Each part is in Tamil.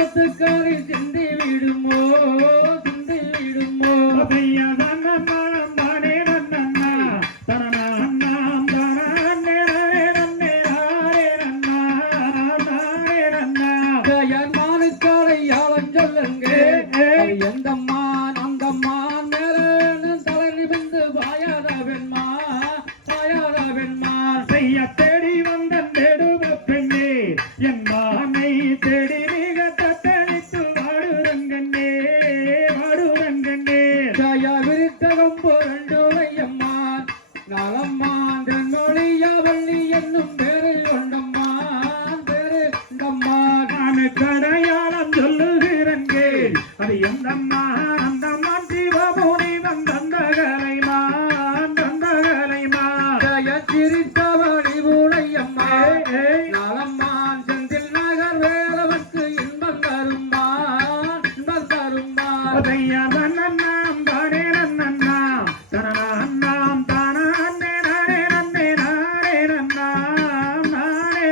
சொத்துக்காரி சிந்தி விடுமோ சிந்தி விடுமோ மானுக்காரை யாழம் சொல்லுங்க எந்தம்மான் அந்தம்மான் மேல தலை நிமிந்து வாயாத வெண்மான் செய்ய தேடி வந்த நெடுவ பெண்ணே என் மானை தேடி மிக தத்தளித்து வாடுரங்கண்ணே ஜயா விருத்தகம் பொருண்டுரையம்மான் நலம்மான் மொழியா வள்ளி என்னும் பேரை கொண்டம்மான் நான் கடையாளம் சொல்லுகிறேன் அது எந்தம்மா அந்தம்மான் சிவபூரி வந்தந்தகலைமான் ஜய சிரித்தவழி பூனையம்மான் நலம்மான் செந்தில் நகர் வேலவர்க்கு இன்பம் தரும்மான் அதையதன்னாம் தானே நன்னாம் தனனாம் தானே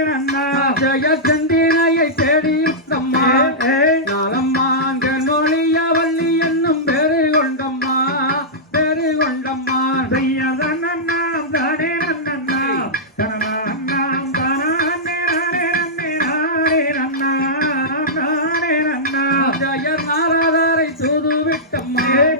நன்னா ஜய செந்தினையை தேடியுத்தம்மான் நலம்மான் மொழியா வள்ளி என்னும் பேரை கொண்டம்மான் அதையதன்னாம் தானே நன்னா தனனாம் தானே நன்னா ஜய நாரதரை தூது விட்டம்மான்